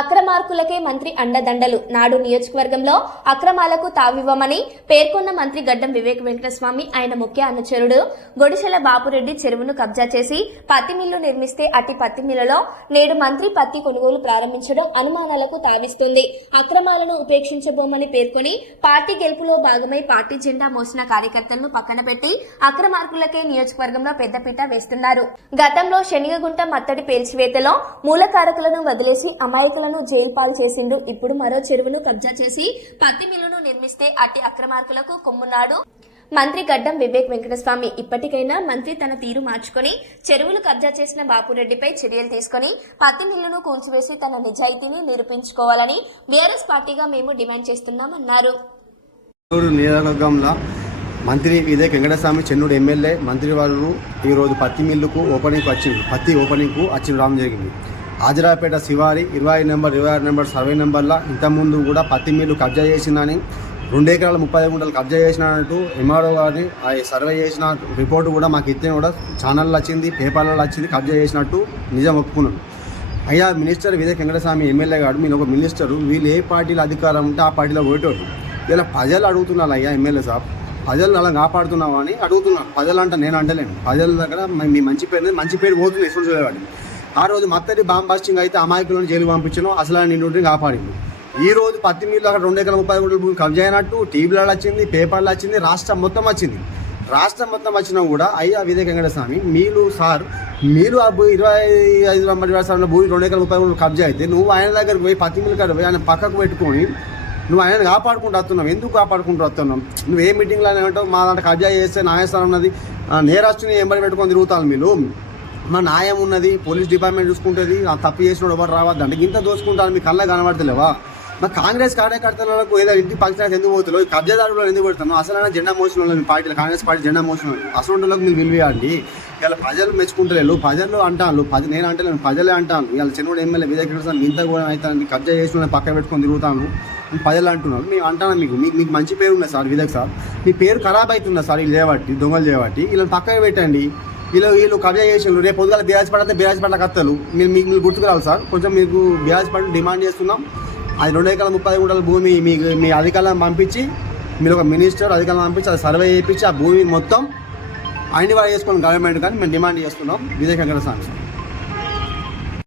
అక్రమార్కులకే మంత్రి అండదండలు. నాడు నియోజకవర్గంలో అక్రమాలకు తావివ్వమని పేర్కొన్న మంత్రి గడ్డం వివేక్ వెంకటస్వామి ఆయన ముఖ్య అనుచరుడు గొడిశెల బాపురెడ్డి చెరువును కబ్జా చేసి పత్తి మిల్లు నిర్మిస్తే అట్టి పత్తి మిల్లులో నేడు మంత్రి పత్తి కొనుగోలు ప్రారంభించడం అనుమానాలకు తావిస్తుంది. అక్రమాలను ఉపేక్షించబోమని పేర్కొని పార్టీ గెలుపులో భాగమై పార్టీ జెండా మోసిన కార్యకర్తలను పక్కన పెట్టి అక్రమార్కులకే నియోజకవర్గంలో పెద్దపీట వేస్తున్నారు. గతంలో శనిగగుంట మత్తడి పేల్చివేతలో మూలకారకులను వదిలేసి అమాయకులను జైలు పాలు చేసిండు. ఇప్పుడు మరో చెరువును కబ్జా చేసి పత్తి మిల్లును నిర్మిస్తే అట్టి అక్రమార్కులకు కొమ్మున్నాడు మంత్రి గడ్డం వివేక్ వెంకటస్వామి. ఇప్పటికైనా మంత్రి తన తీరు మార్చుకొని చెరువులు కబ్జా చేసిన బాపురెడ్డిపై చర్యలు తీసుకొని పత్తి మిల్లును కూల్చివేసి తన నిజాయితీని నిరూపించుకోవాలని బీఆర్ఎస్ పార్టీగా మేము డిమాండ్ చేస్తున్నామన్నారు. నియోజకవర్గంలో మంత్రి ఇదే వెంకటస్వామి చెన్నూరు ఎమ్మెల్యే మంత్రి వాళ్ళు ఈరోజు పత్తి మిల్లుకు ఓపెనింగ్కి వచ్చింది పత్తి ఓపెనింగ్కు వచ్చి రావడం జరిగింది. ఆజరాపేట శివారి ఇరవై నెంబర్ ఇరవై ఆరు నెంబర్ సర్వే నెంబర్లో ఇంతకుముందు కూడా పత్తి మిల్లు కబ్జా చేసిందని రెండు ఎకరాల ముప్పై ఐదు గుంటలు కబ్జా చేసినట్టు ఎంఆర్ఓ గారిని ఆ సర్వే చేసిన రిపోర్టు కూడా మాకు ఇచ్చిన కూడా ఛానల్లో వచ్చింది పేపర్లలో వచ్చింది కబ్జా చేసినట్టు నిజం ఒప్పుకున్నాను అయ్యా మినిస్టర్ వివేక్ వెంకటస్వామి ఎమ్మెల్యే గారు మీరు ఒక మినిస్టర్ వీళ్ళు ఏ పార్టీలో అధికారం ఉంటే ఆ పార్టీలో ఓటోడు ఇలా ప్రజలు అడుగుతున్నారు అయ్యా ఎమ్మెల్యే సాబ్ ప్రజలు అలా కాపాడుతున్నావు అని అడుగుతున్నాను ప్రజలు అంటే నేను అంటలేను. ప్రజల దగ్గర మీ మంచి పేరు మంచి పేరు పోతుంది ఎప్పుడు చూడేవాడు ఆ రోజు మత్తడి బాంబ్ బాస్టింగ్ అయితే అమాయకులను జైలు పంపించను అసలు నిన్ను కాపాడింది ఈ రోజు పత్తి మీరు అక్కడ రెండు ఎకరాల ముప్పై గుంటల భూమి కబ్జా అయినట్టు టీవీలలో వచ్చింది పేపర్లు వచ్చింది రాష్ట్రం మొత్తం వచ్చింది. రాష్ట్రం మొత్తం వచ్చినా కూడా అయ్యా వివేక్ వెంకటస్వామి మీరు సార్ మీరు ఆ భూమి ఇరవై ఐదు నెంబర్ వ్యవసాయంలో భూమి రెండు ఎకరాల ముప్పై గుంటలు కబ్జా అయితే నువ్వు ఆయన దగ్గరకు పోయి పత్తి మిల్లు కాడ పోయి ఆయన పక్కకు పెట్టుకొని నువ్వు ఆయన కాపాడుకుంటూ వస్తున్నావు. ఎందుకు కాపాడుకుంటూ వస్తున్నావు? నువ్వు ఏ మీటింగ్లో అంటావు మా దాంట్లో కబ్జా చేస్తే న్యాయస్థానం ఉన్నది. నేరస్తుని ఎంబడి పెట్టుకొని తిరుగుతాను మీరు. మా న్యాయం ఉన్నది పోలీస్ డిపార్ట్మెంట్ చూసుకుంటుంది ఆ తప్పు చేసిన ఎవరు రావద్దండి ఇంత దోసుకుంటాను మీ కళ్ళ కనబడతలేవా? మా కాంగ్రెస్ కార్యకర్తలకు ఏదో ఇంటి పక్షానికి ఎందుకు పోతున్నారు? ఈ కబ్జాదారులు ఎందుకు పెడుతున్నావు అసలు జెండా మోసిన వాళ్ళు మీ పార్టీలో కాంగ్రెస్ పార్టీ జెండా మోసిన అసలు మీరు విలువేయండి ఇలా ప్రజలు మెచ్చుకుంటలేరు. ప్రజలు అంటాను పది నేను అంటలేను. ప్రజలే అంటాను ఇలా చిన్నోడు ఎమ్మెల్యే విజయ కృష్ణ ఇంత కూడా అయితే కబ్జా చేసిన పక్క పెట్టుకొని తిరుగుతాను. ప్రజలు అంటున్నారు. మేము అంటాను మీకు? మీకు మీకు మంచి పేరు ఉన్నది సార్? విజయ్ సార్. మీ పేరు ఖరాబ్ అవుతుందా సార్? వీళ్ళు చేయబట్టి దొంగలు చేయబట్టి వీళ్ళని పక్కకు పెట్టండి. వీళ్ళు వీళ్ళు కబ్జా చేసిండ్రు. రేపు పొద్దుగాల బిరాజ్ పడితే బిరాజ్ పడ్డ కత్తలు. మీరు మీకు మీరు గుర్తుకురావాలి సార్. కొంచెం మీకు బిరాజ్ పడి డిమాండ్ చేస్తున్నాం. అది రెండు ఎకరాల ముప్పై గుంటల భూమి మీకు మీ అధికారులను పంపించి మీరు ఒక మినిస్టర్ అధికారులను పంపించి అది సర్వే చేయించి ఆ భూమి మొత్తం ఐని వాడు చేసుకుని గవర్నమెంట్ కానీ మేము డిమాండ్ చేస్తున్నాం. విజయ్ వెంకట స్వామి